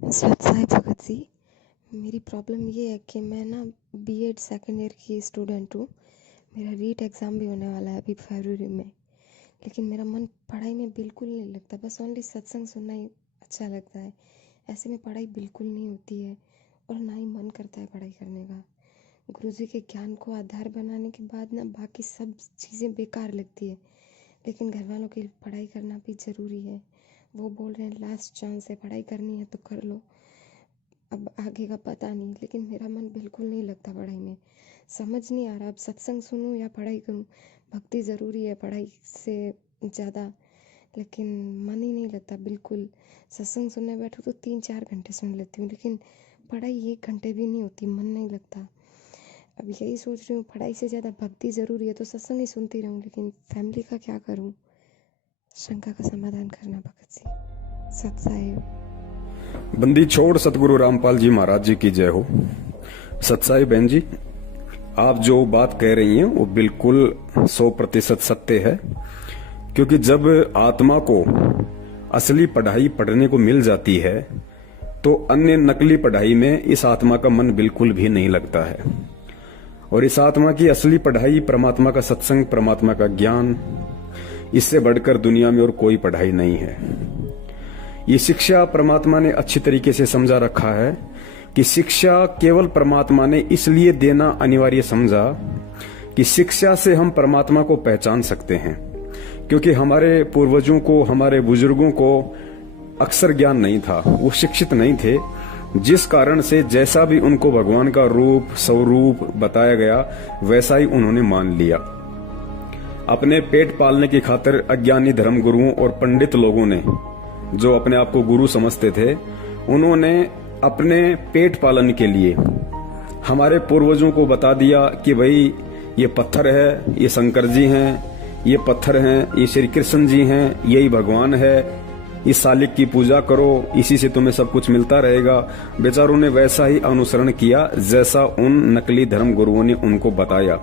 स्वत साई भगत जी। मेरी प्रॉब्लम ये है कि मैं ना बीएड सेकेंड ईयर की स्टूडेंट हूँ। मेरा रीट एग्ज़ाम भी होने वाला है अभी फरवरी में। लेकिन मेरा मन पढ़ाई में बिल्कुल नहीं लगता, बस ओनली सत्संग सुनना ही अच्छा लगता है। ऐसे में पढ़ाई बिल्कुल नहीं होती है और ना ही मन करता है पढ़ाई करने का। गुरुजी के ज्ञान को आधार बनाने के बाद ना बाकी सब चीज़ें बेकार लगती है। लेकिन घर वालों की पढ़ाई करना भी ज़रूरी है। वो बोल रहे हैं लास्ट चांस है, पढ़ाई करनी है तो कर लो, अब आगे का पता नहीं। लेकिन मेरा मन बिल्कुल नहीं लगता पढ़ाई में। समझ नहीं आ रहा अब सत्संग सुनूं या पढ़ाई करूं। भक्ति ज़रूरी है पढ़ाई से ज़्यादा, लेकिन मन ही नहीं लगता बिल्कुल। सत्संग सुनने बैठो तो 3-4 घंटे सुन लेती हूँ, लेकिन पढ़ाई 1 घंटे भी नहीं होती, मन नहीं लगता। अब यही सोच रही हूँ पढ़ाई से ज़्यादा भक्ति ज़रूरी है तो सत्संग ही सुनती रहूँ, लेकिन फैमिली का क्या करूँ। शंका का समाधान करना भगत जी। सत साहिब। बंदी छोड़ सतगुरु रामपाल जी महाराज जी की जय हो। सत्साई बहन जी, आप जो बात कह रही हैं वो बिल्कुल 100% सत्य है, क्योंकि जब आत्मा को असली पढ़ाई पढ़ने को मिल जाती है तो अन्य नकली पढ़ाई में इस आत्मा का मन बिल्कुल भी नहीं लगता है। और इस आत्मा की असली पढ़ाई परमात्मा का सत्संग, परमात्मा का ज्ञान, इससे बढ़कर दुनिया में और कोई पढ़ाई नहीं है। ये शिक्षा परमात्मा ने अच्छी तरीके से समझा रखा है कि शिक्षा केवल परमात्मा ने इसलिए देना अनिवार्य समझा कि शिक्षा से हम परमात्मा को पहचान सकते हैं, क्योंकि हमारे पूर्वजों को, हमारे बुजुर्गों को अक्षर ज्ञान नहीं था, वो शिक्षित नहीं थे, जिस कारण से जैसा भी उनको भगवान का रूप स्वरूप बताया गया वैसा ही उन्होंने मान लिया। अपने पेट पालने की खातिर अज्ञानी धर्म गुरुओं और पंडित लोगों ने, जो अपने आप को गुरु समझते थे, उन्होंने अपने पेट पालन के लिए हमारे पूर्वजों को बता दिया कि भाई ये पत्थर है, ये शंकर जी हैं, ये पत्थर हैं, ये श्री कृष्ण जी हैं, यही भगवान है, इस शालिक की पूजा करो, इसी से तुम्हें सब कुछ मिलता रहेगा। बेचारों ने वैसा ही अनुसरण किया जैसा उन नकली धर्म गुरुओं ने उनको बताया।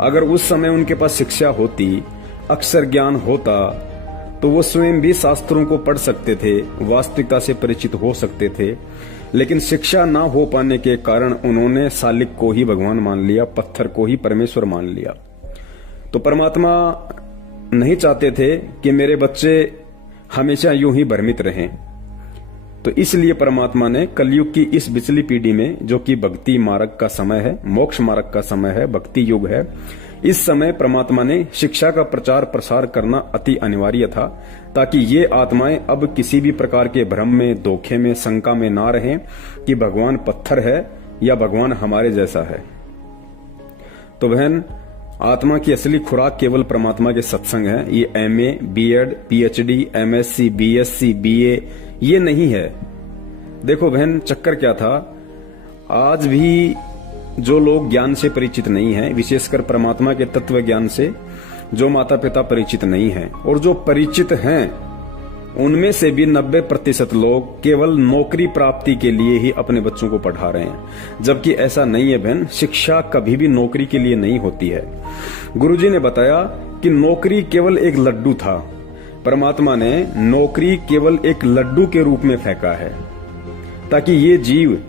अगर उस समय उनके पास शिक्षा होती, अक्षर ज्ञान होता, तो वो स्वयं भी शास्त्रों को पढ़ सकते थे, वास्तविकता से परिचित हो सकते थे। लेकिन शिक्षा ना हो पाने के कारण उन्होंने शालिक को ही भगवान मान लिया, पत्थर को ही परमेश्वर मान लिया। तो परमात्मा नहीं चाहते थे कि मेरे बच्चे हमेशा यूं ही भ्रमित रहें। तो इसलिए परमात्मा ने कलयुग की इस बिचली पीढ़ी में, जो कि भक्ति मार्ग का समय है, मोक्ष मार्ग का समय है, भक्ति युग है, इस समय परमात्मा ने शिक्षा का प्रचार प्रसार करना अति अनिवार्य था, ताकि ये आत्माएं अब किसी भी प्रकार के भ्रम में, धोखे में, शंका में ना रहें कि भगवान पत्थर है या भगवान हमारे जैसा है। तो बहन, आत्मा की असली खुराक केवल परमात्मा के सत्संग है। ये MA, BEd, PhD, MSc, BSc, BA ये नहीं है। देखो बहन, चक्कर क्या था, आज भी जो लोग ज्ञान से परिचित नहीं हैं, विशेषकर परमात्मा के तत्व ज्ञान से जो माता पिता परिचित नहीं हैं, और जो परिचित हैं उनमें से भी 90% लोग केवल नौकरी प्राप्ति के लिए ही अपने बच्चों को पढ़ा रहे हैं। जबकि ऐसा नहीं है बहन, शिक्षा कभी भी नौकरी के लिए नहीं होती है। गुरुजी ने बताया कि नौकरी केवल एक लड्डू था, परमात्मा ने नौकरी केवल एक लड्डू के रूप में फेंका है, ताकि ये जीव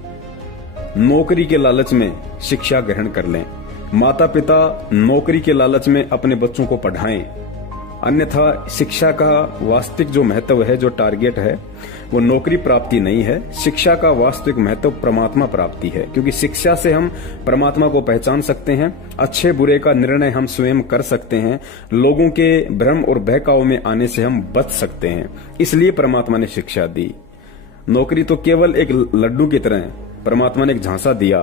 नौकरी के लालच में शिक्षा ग्रहण कर लें। माता पिता नौकरी के लालच में अपने बच्चों को पढ़ाएं, अन्यथा शिक्षा का वास्तविक जो महत्व है, जो टारगेट है, वो नौकरी प्राप्ति नहीं है। शिक्षा का वास्तविक महत्व परमात्मा प्राप्ति है, क्योंकि शिक्षा से हम परमात्मा को पहचान सकते हैं, अच्छे बुरे का निर्णय हम स्वयं कर सकते हैं, लोगों के भ्रम और बहकाव में आने से हम बच सकते हैं। इसलिए परमात्मा ने शिक्षा दी। नौकरी तो केवल एक लड्डू की तरह परमात्मा ने एक झांसा दिया,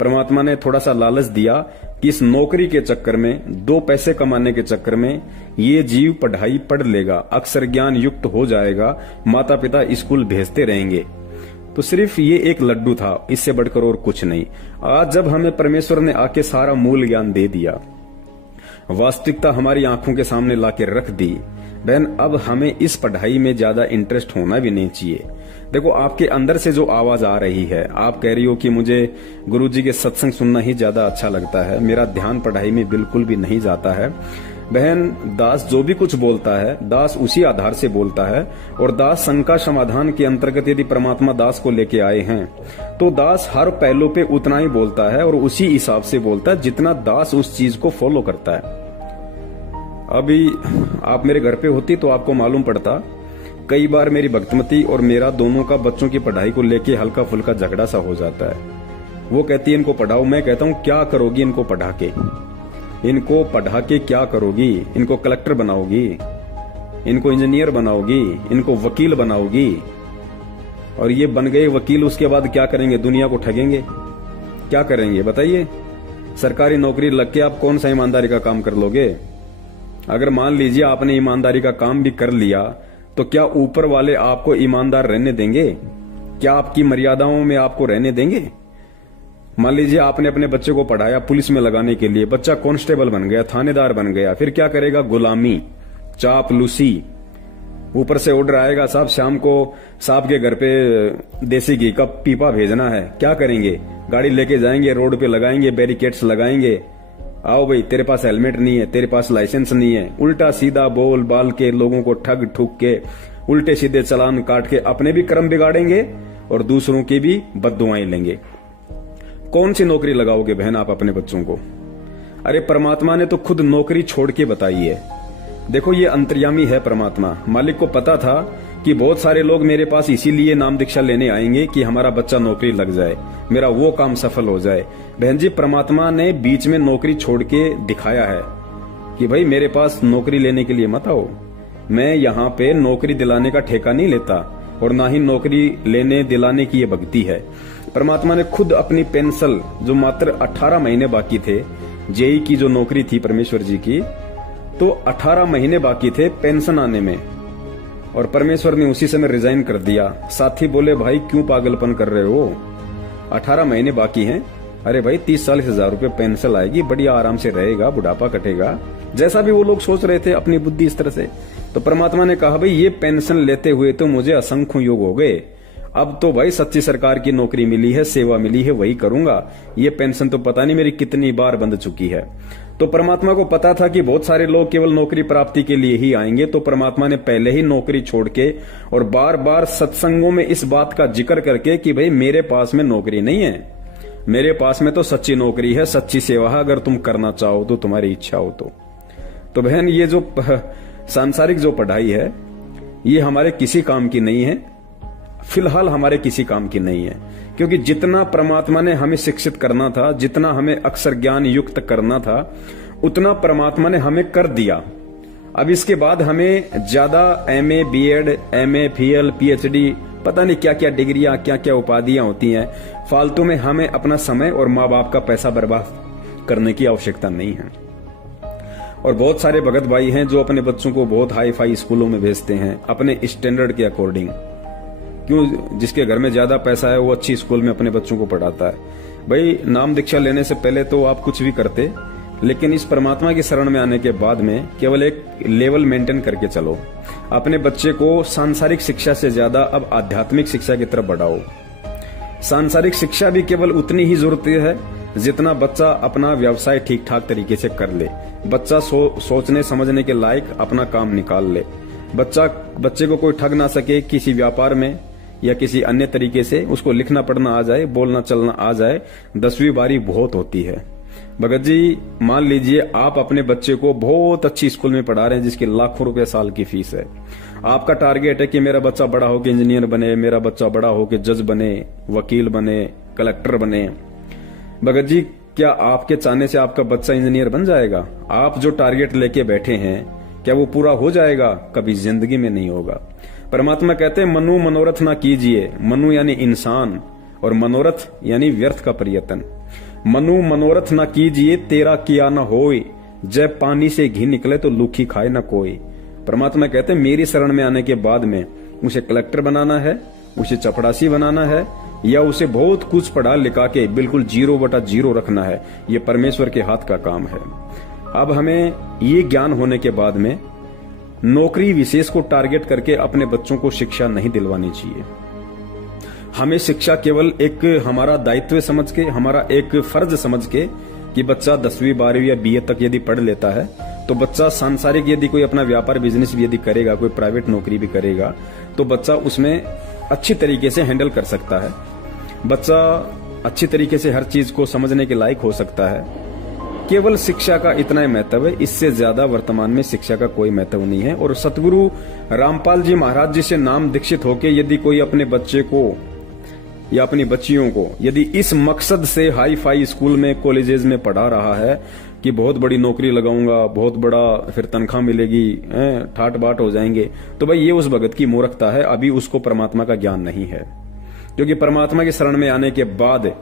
परमात्मा ने थोड़ा सा लालच दिया कि इस नौकरी के चक्कर में, 2 पैसे कमाने के चक्कर में ये जीव पढ़ाई पढ़ लेगा, अक्षर ज्ञान युक्त हो जाएगा, माता पिता स्कूल भेजते रहेंगे। तो सिर्फ ये एक लड्डू था, इससे बढ़कर और कुछ नहीं। आज जब हमें परमेश्वर ने आके सारा मूल ज्ञान दे दिया, वास्तविकता हमारी आंखों के सामने लाके रख दी, बहन अब हमें इस पढ़ाई में ज्यादा इंटरेस्ट होना भी नहीं चाहिए। देखो, आपके अंदर से जो आवाज आ रही है, आप कह रही हो कि मुझे गुरुजी के सत्संग सुनना ही ज्यादा अच्छा लगता है, मेरा ध्यान पढ़ाई में बिल्कुल भी नहीं जाता है। बहन, दास जो भी कुछ बोलता है, दास उसी आधार से बोलता है। और दास शंका समाधान के अंतर्गत यदि परमात्मा दास को लेके आए हैं, तो दास हर पहलू पे उतना ही बोलता है और उसी हिसाब से बोलता है जितना दास उस चीज को फॉलो करता है। अभी आप मेरे घर पे होती तो आपको मालूम पड़ता, कई बार मेरी भक्तमती और मेरा दोनों का बच्चों की पढ़ाई को लेके हल्का फुल्का झगड़ा सा हो जाता है। वो कहती है इनको पढ़ाओ, मैं कहता हूँ क्या करोगी इनको पढ़ा के, इनको पढ़ा के क्या करोगी? इनको कलेक्टर बनाओगी, इनको इंजीनियर बनाओगी, इनको वकील बनाओगी? और ये बन गए वकील, उसके बाद क्या करेंगे? दुनिया को ठगेंगे? क्या करेंगे बताइए? सरकारी नौकरी लग के आप कौन सा ईमानदारी का काम कर लोगे? अगर मान लीजिए आपने ईमानदारी का काम भी कर लिया, तो क्या ऊपर वाले आपको ईमानदार रहने देंगे? क्या आपकी मर्यादाओं में आपको रहने देंगे? मान लीजिए आपने अपने बच्चे को पढ़ाया पुलिस में लगाने के लिए, बच्चा कांस्टेबल बन गया, थानेदार बन गया, फिर क्या करेगा? गुलामी, चापलूसी। ऊपर से ऑर्डर आएगा, साहब शाम को साहब के घर पे देसी घी का पीपा भेजना है। क्या करेंगे? गाड़ी लेके जाएंगे, रोड पे लगाएंगे, बैरिकेड्स लगाएंगे। आओ भाई, तेरे पास हेलमेट नहीं है, तेरे पास लाइसेंस नहीं है, उल्टा सीधा बोल बाल के लोगों को ठग ठुक के उल्टे सीधे चालान काट के अपने भी कर्म बिगाड़ेंगे और दूसरों की भी बद्दुआएं लेंगे। कौन सी नौकरी लगाओगे बहन आप अपने बच्चों को? अरे परमात्मा ने तो खुद नौकरी छोड़ के बताई है। देखो, ये अंतर्यामी है परमात्मा। मालिक को पता था कि बहुत सारे लोग मेरे पास इसीलिए नाम दीक्षा लेने आएंगे कि हमारा बच्चा नौकरी लग जाए, मेरा वो काम सफल हो जाए। बहन जी, परमात्मा ने बीच में नौकरी छोड़ के दिखाया है कि भाई मेरे पास नौकरी लेने के लिए मत आओ। मैं यहाँ पे नौकरी दिलाने का ठेका नहीं लेता और ना ही नौकरी लेने दिलाने की ये भक्ति है। परमात्मा ने खुद अपनी पेंशन, जो मात्र 18 महीने बाकी थे, जेई की जो नौकरी थी परमेश्वर जी की, तो 18 महीने बाकी थे पेंशन आने में, और परमेश्वर ने उसी समय रिजाइन कर दिया। साथी बोले भाई क्यों पागलपन कर रहे हो, 18 महीने बाकी हैं। अरे भाई 30-40 रुपए पेंशन आएगी, बढ़िया आराम से रहेगा, बुढ़ापा कटेगा। जैसा भी वो लोग सोच रहे थे अपनी बुद्धि इस तरह से, तो परमात्मा ने कहा भाई ये पेंशन लेते हुए तो मुझे असंख्य योग हो गए, अब तो भाई सच्ची सरकार की नौकरी मिली है, सेवा मिली है, वही करूंगा। ये पेंशन तो पता नहीं मेरी कितनी बार बंद चुकी है। तो परमात्मा को पता था कि बहुत सारे लोग केवल नौकरी प्राप्ति के लिए ही आएंगे, तो परमात्मा ने पहले ही नौकरी छोड़ के और बार बार सत्संगों में इस बात का जिक्र करके कि भाई मेरे पास में नौकरी नहीं है, मेरे पास में तो सच्ची नौकरी है, सच्ची सेवा है, अगर तुम करना चाहो तो, तुम्हारी इच्छा हो तो बहन ये जो सांसारिक जो पढ़ाई है ये हमारे किसी काम की नहीं है, फिलहाल हमारे किसी काम की नहीं है। क्योंकि जितना परमात्मा ने हमें शिक्षित करना था, जितना हमें अक्षर ज्ञान युक्त करना था, उतना परमात्मा ने हमें कर दिया। अब इसके बाद हमें ज्यादा एमए, बीएड, एमए, फीएल, पीएचडी, पता नहीं क्या क्या डिग्रियां, क्या क्या उपाधियां होती हैं, फालतू में हमें अपना समय और माँ बाप का पैसा बर्बाद करने की आवश्यकता नहीं है। और बहुत सारे भगत भाई हैं जो अपने बच्चों को बहुत हाई फाई स्कूलों में भेजते हैं अपने स्टैंडर्ड के अकॉर्डिंग। क्यों? जिसके घर में ज्यादा पैसा है वो अच्छी स्कूल में अपने बच्चों को पढ़ाता है। भाई नाम दीक्षा लेने से पहले तो आप कुछ भी करते, लेकिन इस परमात्मा की शरण में आने के बाद में केवल एक लेवल मेंटेन करके चलो। अपने बच्चे को सांसारिक शिक्षा से ज्यादा अब आध्यात्मिक शिक्षा की तरफ बढ़ाओ। सांसारिक शिक्षा भी केवल उतनी ही जरूरत है जितना बच्चा अपना व्यवसाय ठीक ठाक तरीके से कर ले, बच्चा सोचने समझने के लायक अपना काम निकाल ले, बच्चे को कोई ठग ना सके किसी व्यापार में या किसी अन्य तरीके से, उसको लिखना पढ़ना आ जाए, बोलना चलना आ जाए, 10वीं बारी बहुत होती है। भगत जी मान लीजिए आप अपने बच्चे को बहुत अच्छी स्कूल में पढ़ा रहे हैं जिसकी लाखों रुपए साल की फीस है। आपका टारगेट है कि मेरा बच्चा बड़ा होकर इंजीनियर बने, मेरा बच्चा बड़ा होकर जज बने, वकील बने, कलेक्टर बने। भगत जी क्या आपके चाहने से आपका बच्चा इंजीनियर बन जाएगा? आप जो टारगेट लेके बैठे हैं क्या वो पूरा हो जाएगा? कभी जिंदगी में नहीं होगा। परमात्मा कहते हैं मनु मनोरथ ना कीजिए। मनु यानी इंसान और मनोरथ यानी व्यर्थ का प्रयत्न। मनु मनोरथ ना कीजिए तेरा किया न होए, जब पानी से घी निकले तो लूखी खाए न कोई। परमात्मा कहते हैं मेरी शरण में आने के बाद में उसे कलेक्टर बनाना है, उसे चपड़ासी बनाना है, या उसे बहुत कुछ पढ़ा लिखा के बिल्कुल 0/0 रखना है, ये परमेश्वर के हाथ का काम है। अब हमें ये ज्ञान होने के बाद में नौकरी विशेष को टारगेट करके अपने बच्चों को शिक्षा नहीं दिलवानी चाहिए। हमें शिक्षा केवल एक हमारा दायित्व समझ के, हमारा एक फर्ज समझ के कि बच्चा 10वीं 12वीं या बीए तक यदि पढ़ लेता है तो बच्चा सांसारिक यदि कोई अपना व्यापार बिजनेस भी यदि करेगा, कोई प्राइवेट नौकरी भी करेगा, तो बच्चा उसमें अच्छी तरीके से हैंडल कर सकता है। बच्चा अच्छी तरीके से हर चीज को समझने के लायक हो सकता है। केवल शिक्षा का इतना ही महत्व है, इससे ज्यादा वर्तमान में शिक्षा का कोई महत्व नहीं है। और सतगुरु रामपाल जी महाराज जी से नाम दीक्षित होके यदि कोई अपने बच्चे को या अपनी बच्चियों को यदि इस मकसद से हाई फाई स्कूल में, कॉलेजेस में पढ़ा रहा है कि बहुत बड़ी नौकरी लगाऊंगा, बहुत बड़ा फिर तनख्वाह मिलेगी, ठाट बाट हो जाएंगे, तो भाई ये उस भगत की मूर्खता है। अभी उसको परमात्मा का ज्ञान नहीं है, क्योंकि परमात्मा की शरण में आने के बाद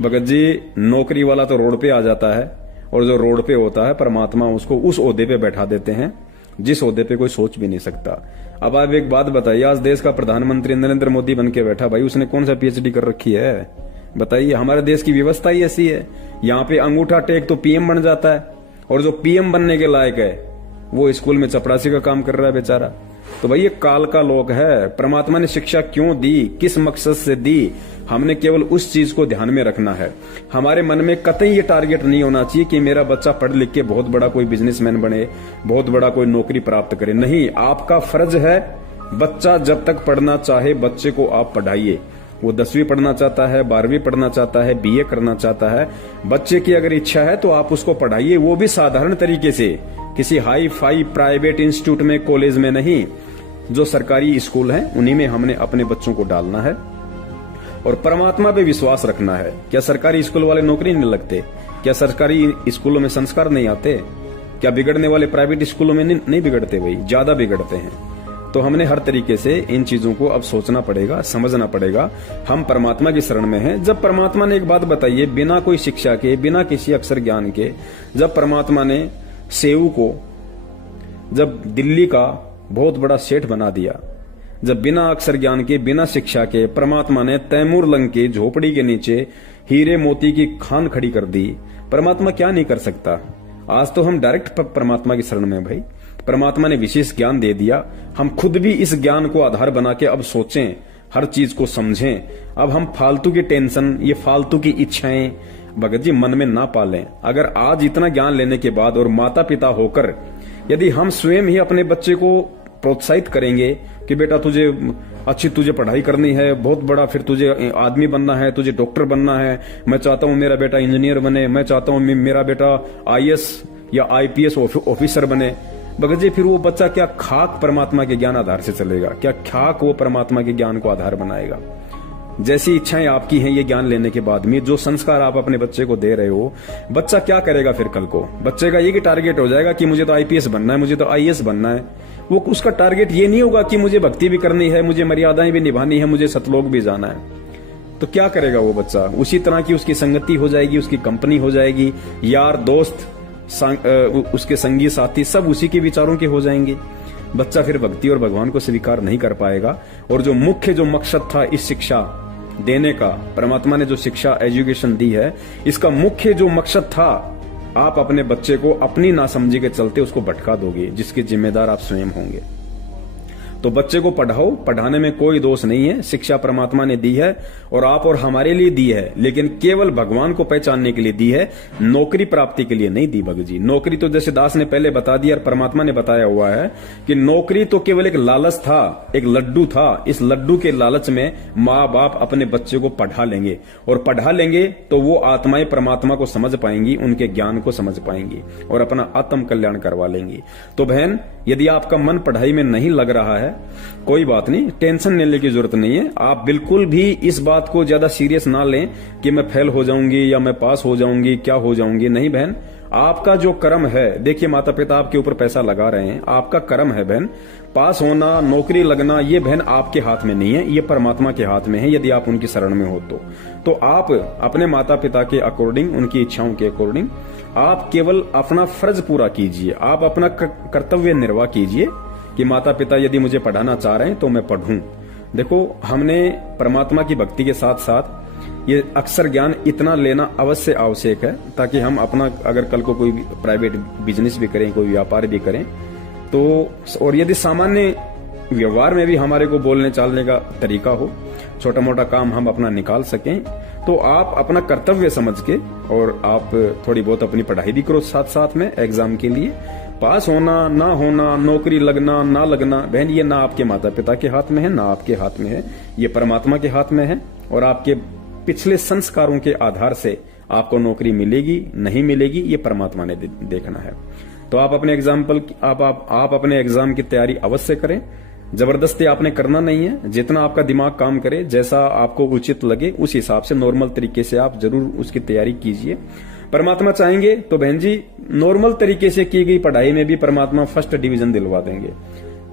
भगत जी नौकरी वाला तो रोड पे आ जाता है, और जो रोड पे होता है परमात्मा उसको उस ओहदे पे बैठा देते हैं जिस ओहदे पे कोई सोच भी नहीं सकता। अब आप एक बात बताइए, आज देश का प्रधानमंत्री नरेंद्र मोदी बन के बैठा, भाई उसने कौन सा पीएचडी कर रखी है बताइए। हमारे देश की व्यवस्था ही ऐसी है, यहाँ पे अंगूठा टेक तो पीएम बन जाता है, और जो पीएम बनने के लायक है वो स्कूल में चपरासी का काम कर रहा है बेचारा। तो भाई ये काल का लोक है। परमात्मा ने शिक्षा क्यों दी, किस मकसद से दी, हमने केवल उस चीज को ध्यान में रखना है। हमारे मन में कतई ये टारगेट नहीं होना चाहिए कि मेरा बच्चा पढ़ लिख के बहुत बड़ा कोई बिजनेसमैन बने, बहुत बड़ा कोई नौकरी प्राप्त करे। नहीं, आपका फर्ज है, बच्चा जब तक पढ़ना चाहे बच्चे को आप पढ़ाइए। वो 10वीं पढ़ना चाहता है, 12वीं पढ़ना चाहता है, बीए करना चाहता है, बच्चे की अगर इच्छा है तो आप उसको पढ़ाइए, वो भी साधारण तरीके से, किसी हाई फाई प्राइवेट इंस्टीट्यूट में, कॉलेज में नहीं। जो सरकारी स्कूल हैं उन्हीं में हमने अपने बच्चों को डालना है और परमात्मा पे विश्वास रखना है। क्या सरकारी स्कूल वाले नौकरी नहीं लगते? क्या सरकारी स्कूलों में संस्कार नहीं आते? क्या बिगड़ने वाले प्राइवेट स्कूलों में नहीं बिगड़ते? भाई ज्यादा बिगड़ते हैं। तो हमने हर तरीके से इन चीजों को अब सोचना पड़ेगा, समझना पड़ेगा। हम परमात्मा की शरण में हैं। जब परमात्मा ने एक बात बताई है, बिना कोई शिक्षा के, बिना किसी अक्षर ज्ञान के, जब परमात्मा ने सेऊ को जब दिल्ली का बहुत बड़ा सेठ बना दिया, जब बिना अक्षर ज्ञान के, बिना शिक्षा के परमात्मा ने तैमूर लंग की झोपड़ी के नीचे हीरे मोती की खान खड़ी कर दी, परमात्मा क्या नहीं कर सकता। आज तो हम डायरेक्ट परमात्मा की शरण में। भाई परमात्मा ने विशेष ज्ञान दे दिया, हम खुद भी इस ज्ञान को आधार बना के अब सोचें, हर चीज को समझें। अब हम फालतू की टेंशन, ये फालतू की इच्छाएं भगत जी मन में ना पालें। अगर आज इतना ज्ञान लेने के बाद और माता पिता होकर यदि हम स्वयं ही अपने बच्चे को प्रोत्साहित करेंगे कि बेटा तुझे पढ़ाई करनी है, बहुत बड़ा फिर तुझे आदमी बनना है, तुझे डॉक्टर बनना है, मैं चाहता हूं मेरा बेटा इंजीनियर बने, मैं चाहता हूं मेरा बेटा आईएएस या आईपीएस ऑफिसर बने, भगत जी फिर वो बच्चा क्या खाक परमात्मा के ज्ञान आधार से चलेगा? क्या खाक वो परमात्मा के ज्ञान को आधार बनाएगा? जैसी इच्छाएं आपकी हैं ये ज्ञान लेने के बाद में, जो संस्कार आप अपने बच्चे को दे रहे हो, बच्चा क्या करेगा फिर कल को? बच्चे का ये टारगेट हो जाएगा कि मुझे तो आईपीएस बनना है, मुझे तो आईएएस बनना है। वो उसका टारगेट ये नहीं होगा कि मुझे भक्ति भी करनी है, मुझे मर्यादाएं भी निभानी है, मुझे सतलोक भी जाना है। तो क्या करेगा वो बच्चा? उसी तरह की उसकी संगति हो जाएगी, उसकी कंपनी हो जाएगी, यार दोस्त, उसके संगी साथी सब उसी के विचारों के हो जाएंगे। बच्चा फिर भक्ति और भगवान को स्वीकार नहीं कर पाएगा। और जो मुख्य जो मकसद था इस शिक्षा देने का, परमात्मा ने जो शिक्षा एजुकेशन दी है, इसका मुख्य जो मकसद था, आप अपने बच्चे को अपनी नासमझी के चलते उसको भटका दोगे, जिसके जिम्मेदार आप स्वयं होंगे। तो बच्चे को पढ़ाओ, पढ़ाने में कोई दोष नहीं है। शिक्षा परमात्मा ने दी है और आप और हमारे लिए दी है, लेकिन केवल भगवान को पहचानने के लिए दी है, नौकरी प्राप्ति के लिए नहीं दी भगत जी। नौकरी तो जैसे दास ने पहले बता दिया और परमात्मा ने बताया हुआ है कि नौकरी तो केवल एक लालच था, एक लड्डू था। इस लड्डू के लालच में माँ बाप अपने बच्चे को पढ़ा लेंगे, और पढ़ा लेंगे तो वो आत्माएं परमात्मा को समझ पाएंगी, उनके ज्ञान को समझ पाएंगी और अपना आत्म कल्याण करवा लेंगी। तो बहन, यदि आपका मन पढ़ाई में नहीं लग रहा है, कोई बात नहीं, टेंशन लेने की जरूरत नहीं है। आप बिल्कुल भी इस बात को ज्यादा सीरियस ना लें कि मैं फेल हो जाऊंगी या मैं पास हो जाऊंगी, क्या हो जाऊंगी। नहीं बहन, आपका जो कर्म है, देखिए माता पिता आपके ऊपर पैसा लगा रहे हैं, आपका कर्म है बहन। पास होना, नौकरी लगना, ये बहन आपके हाथ में नहीं है, ये परमात्मा के हाथ में है। यदि आप उनकी शरण में हो तो आप अपने माता पिता के अकॉर्डिंग, उनकी इच्छाओं के अकॉर्डिंग आप केवल अपना फर्ज पूरा कीजिए, आप अपना कर्तव्य निर्वाह कीजिए कि माता पिता यदि मुझे पढ़ाना चाह रहे हैं तो मैं पढ़ूं। देखो, हमने परमात्मा की भक्ति के साथ साथ ये अक्षर ज्ञान इतना लेना अवश्य आवश्यक है, ताकि हम अपना अगर कल को कोई प्राइवेट बिजनेस भी करें, कोई व्यापार भी करें तो, और यदि सामान्य व्यवहार में भी हमारे को बोलने चालने का तरीका हो, छोटा मोटा काम हम अपना निकाल सकें, तो आप अपना कर्तव्य समझ के और आप थोड़ी बहुत अपनी पढ़ाई भी करो साथ साथ में एग्जाम के लिए। पास होना ना होना, नौकरी लगना ना लगना, बहन ये ना आपके माता पिता के हाथ में है ना आपके हाथ में है, ये परमात्मा के हाथ में है। और आपके पिछले संस्कारों के आधार से आपको नौकरी मिलेगी नहीं मिलेगी ये परमात्मा ने देखना है। तो आप अपने आप अपने एग्जाम की तैयारी अवश्य करें। जबरदस्ती आपने करना नहीं है, जितना आपका दिमाग काम करे, जैसा आपको उचित लगे उस हिसाब से नॉर्मल तरीके से आप जरूर उसकी तैयारी कीजिए। परमात्मा चाहेंगे तो बहन जी नॉर्मल तरीके से की गई पढ़ाई में भी परमात्मा फर्स्ट डिवीजन दिलवा देंगे।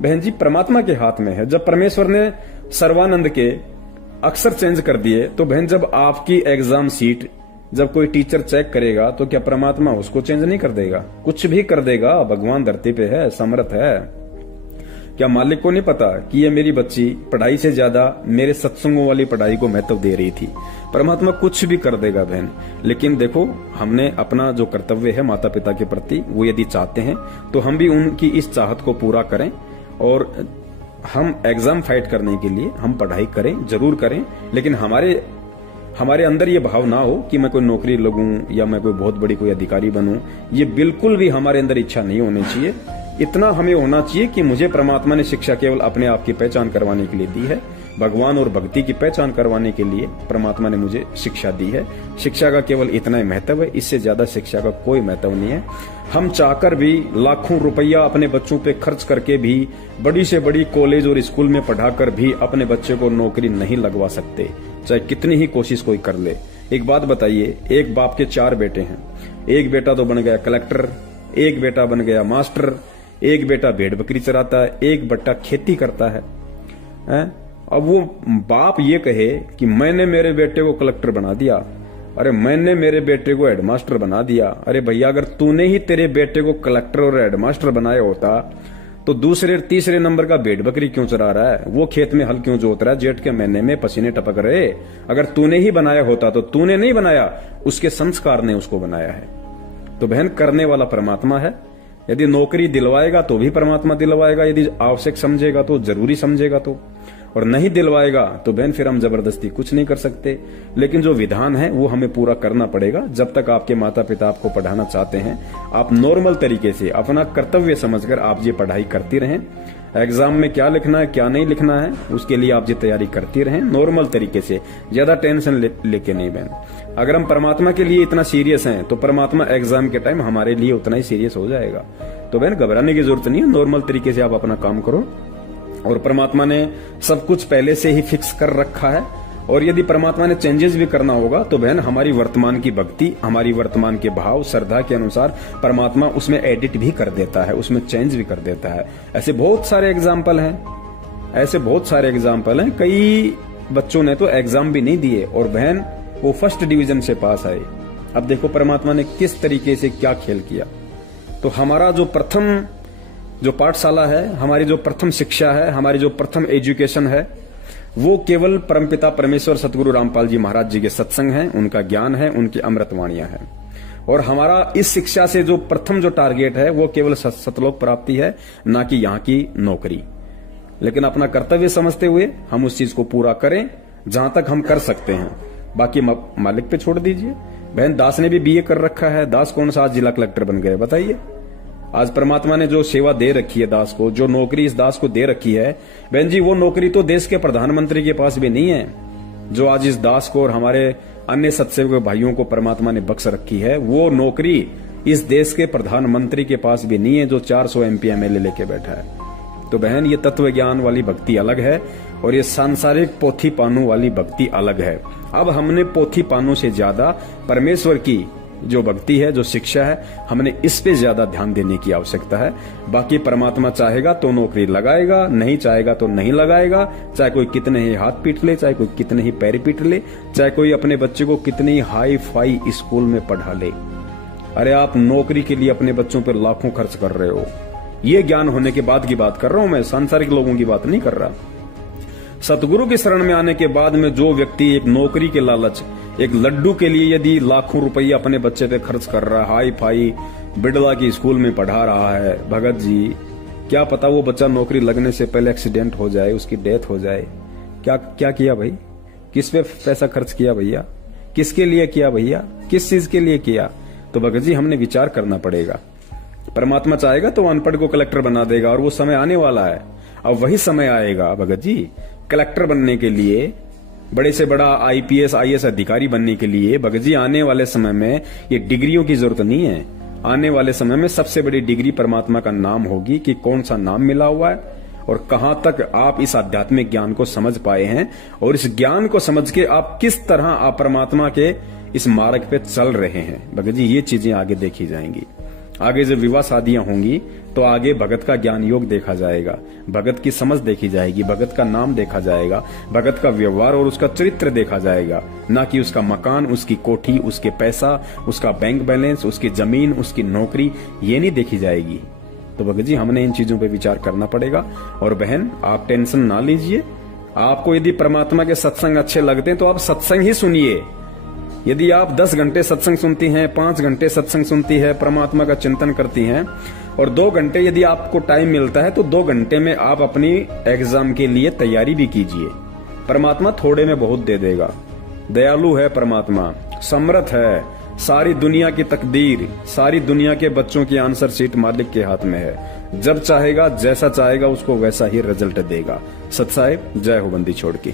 बहन जी परमात्मा के हाथ में है। जब परमेश्वर ने सर्वानंद के अक्षर चेंज कर दिए तो बहन जब आपकी एग्जाम सीट जब कोई टीचर चेक करेगा तो क्या परमात्मा उसको चेंज नहीं कर देगा? कुछ भी कर देगा। भगवान धरती पे है, समर्थ है। क्या मालिक को नहीं पता कि ये मेरी बच्ची पढ़ाई से ज्यादा मेरे सत्संगों वाली पढ़ाई को महत्व दे रही थी? परमात्मा कुछ भी कर देगा बहन। लेकिन देखो हमने अपना जो कर्तव्य है माता पिता के प्रति वो यदि चाहते हैं तो हम भी उनकी इस चाहत को पूरा करें और हम एग्जाम फाइट करने के लिए हम पढ़ाई करें, जरूर करें। लेकिन हमारे अंदर ये भाव ना हो कि मैं कोई नौकरी लगूं या मैं कोई बहुत बड़ी कोई अधिकारी बनूं। ये बिल्कुल भी हमारे अंदर इच्छा नहीं होनी चाहिए। इतना हमें होना चाहिए कि मुझे परमात्मा ने शिक्षा केवल अपने आप की पहचान करवाने के लिए दी है, भगवान और भक्ति की पहचान करवाने के लिए परमात्मा ने मुझे शिक्षा दी है। शिक्षा का केवल इतना ही महत्व है, इससे ज्यादा शिक्षा का कोई महत्व नहीं है। हम चाहकर भी लाखों रुपया अपने बच्चों पे खर्च करके भी बड़ी से बड़ी कॉलेज और स्कूल में पढ़ाकर भी अपने बच्चे को नौकरी नहीं लगवा सकते, चाहे कितनी ही कोशिश कोई कर ले। एक बात बताइए, एक बाप के 4 बेटे हैं, एक बेटा तो बन गया कलेक्टर, एक बेटा बन गया मास्टर, एक बेटा भेड़ बकरी चराता है, एक बेटा खेती करता है। अब वो बाप ये कहे कि मैंने मेरे बेटे को कलेक्टर बना दिया, अरे मैंने मेरे बेटे को हेडमास्टर बना दिया। अरे भैया अगर तूने ही तेरे बेटे को कलेक्टर और हेडमास्टर बनाया होता तो दूसरे तीसरे नंबर का भेड़ बकरी क्यों चरा रहा है? वो खेत में हल क्यों जोत रहा है? जेठ के महीने में पसीने टपक रहे। अगर तूने ही बनाया होता तो तूने नहीं बनाया, उसके संस्कार ने उसको बनाया है। तो बहन करने वाला परमात्मा है। यदि नौकरी दिलवाएगा तो भी परमात्मा दिलवाएगा, यदि आवश्यक समझेगा तो, जरूरी समझेगा तो, और नहीं दिलवाएगा तो बहन फिर हम जबरदस्ती कुछ नहीं कर सकते। लेकिन जो विधान है वो हमें पूरा करना पड़ेगा। जब तक आपके माता पिता आपको पढ़ाना चाहते हैं, आप नॉर्मल तरीके से अपना कर्तव्य समझकर आप ये पढ़ाई करती रहें। एग्जाम में क्या लिखना है क्या नहीं लिखना है उसके लिए आप ये तैयारी करती रहें नॉर्मल तरीके से, ज्यादा टेंशन लेके नहीं बहन। अगर हम परमात्मा के लिए इतना सीरियस हैं तो परमात्मा एग्जाम के टाइम हमारे लिए उतना ही सीरियस हो जाएगा। तो बहन घबराने की जरूरत नहीं है, नॉर्मल तरीके से आप अपना काम करो। और परमात्मा ने सब कुछ पहले से ही फिक्स कर रखा है। और यदि परमात्मा ने चेंजेस भी करना होगा तो बहन हमारी वर्तमान की भक्ति, हमारी वर्तमान के भाव श्रद्धा के अनुसार परमात्मा उसमें एडिट भी कर देता है, उसमें चेंज भी कर देता है। ऐसे बहुत सारे एग्जाम्पल हैं, कई बच्चों ने तो एग्जाम भी नहीं दिए और बहन वो फर्स्ट डिवीजन से पास आए। अब देखो परमात्मा ने किस तरीके से क्या खेल किया। तो हमारा जो प्रथम जो पाठशाला है, हमारी जो प्रथम शिक्षा है, हमारी जो प्रथम एजुकेशन है, वो केवल परमपिता परमेश्वर सतगुरु रामपाल जी महाराज जी के सत्संग हैं, उनका ज्ञान है, उनकी अमृतवाणियां हैं। और हमारा इस शिक्षा से जो प्रथम जो टारगेट है वो केवल सतलोक प्राप्ति है, ना कि यहाँ की नौकरी। लेकिन अपना कर्तव्य समझते हुए हम उस चीज को पूरा करें जहां तक हम कर सकते हैं, बाकी मालिक पे छोड़ दीजिए। बहन दास ने भी बीए कर रखा है, दास कौन सा आज जिला कलेक्टर बन गए बताइए? आज परमात्मा ने जो सेवा दे रखी है दास को, जो नौकरी इस दास को दे रखी है, बहन जी वो नौकरी तो देश के प्रधानमंत्री के पास भी नहीं है। जो आज इस दास को और हमारे अन्य सत्सेवक भाइयों को परमात्मा ने बख्श रखी है, वो नौकरी इस देश के प्रधानमंत्री के पास भी नहीं है जो 400 MP MLA लेके बैठा है। तो बहन ये तत्व ज्ञान वाली भक्ति अलग है और ये सांसारिक पोथी पानों वाली भक्ति अलग है। अब हमने पोथी पानों से ज्यादा परमेश्वर की जो भक्ति है, जो शिक्षा है, हमने इस पे ज्यादा ध्यान देने की आवश्यकता है। बाकी परमात्मा चाहेगा तो नौकरी लगाएगा, नहीं चाहेगा तो नहीं लगाएगा। चाहे कोई कितने ही हाथ पीट ले, चाहे कोई कितने ही पैर पीट ले, चाहे कोई अपने बच्चे को कितनी हाई फाई स्कूल में पढ़ा ले। अरे आप नौकरी के लिए अपने बच्चों पर लाखों खर्च कर रहे हो। ये ज्ञान होने के बाद की बात कर रहा हूं मैं, सांसारिक लोगों की बात नहीं कर रहा। सतगुरु की शरण में आने के बाद में जो व्यक्ति एक नौकरी के लालच, एक लड्डू के लिए यदि लाखों रुपया अपने बच्चे पे खर्च कर रहा है, हाई फाई बिड़ला की स्कूल में पढ़ा रहा है, भगत जी क्या पता वो बच्चा नौकरी लगने से पहले एक्सीडेंट हो जाए, उसकी डेथ हो जाए। क्या क्या किया भाई? किस पे पैसा खर्च किया भैया? किसके लिए किया भैया? किस चीज के लिए किया? तो भगत जी हमने विचार करना पड़ेगा। परमात्मा चाहेगा तो अनपढ़ को कलेक्टर बना देगा, और वो समय आने वाला है। अब वही समय आएगा भगत जी, कलेक्टर बनने के लिए, बड़े से बड़ा आईपीएस आईएएस अधिकारी बनने के लिए। भगत जी आने वाले समय में ये डिग्रियों की जरूरत नहीं है। आने वाले समय में सबसे बड़ी डिग्री परमात्मा का नाम होगी, कि कौन सा नाम मिला हुआ है और कहां तक आप इस आध्यात्मिक ज्ञान को समझ पाए हैं, और इस ज्ञान को समझ के आप किस तरह आप परमात्मा के इस मार्ग पे चल रहे हैं। भगत जी ये चीजें आगे देखी जाएंगी। आगे जब विवाह शादियां होंगी तो आगे भगत का ज्ञान योग देखा जाएगा, भगत की समझ देखी जाएगी, भगत का नाम देखा जाएगा, भगत का व्यवहार और उसका चरित्र देखा जाएगा, ना कि उसका मकान, उसकी कोठी, उसके पैसा, उसका बैंक बैलेंस, उसकी जमीन, उसकी नौकरी, ये नहीं देखी जाएगी। तो भगत जी हमने इन चीजों पे विचार करना पड़ेगा। और बहन आप टेंशन ना लीजिए। आपको यदि परमात्मा के सत्संग अच्छे लगते हैं तो आप सत्संग ही सुनिए। यदि आप 10 घंटे सत्संग सुनती हैं, 5 घंटे सत्संग सुनती है, परमात्मा का चिंतन करती हैं, और 2 घंटे यदि आपको टाइम मिलता है तो 2 घंटे में आप अपनी एग्जाम के लिए तैयारी भी कीजिए। परमात्मा थोड़े में बहुत दे देगा। दयालु है परमात्मा, समर्थ है। सारी दुनिया की तकदीर, सारी दुनिया के बच्चों की आंसर शीट मालिक के हाथ में है। जब चाहेगा, जैसा चाहेगा, उसको वैसा ही रिजल्ट देगा। सत साहिब, जय हो बंदी छोड़ की।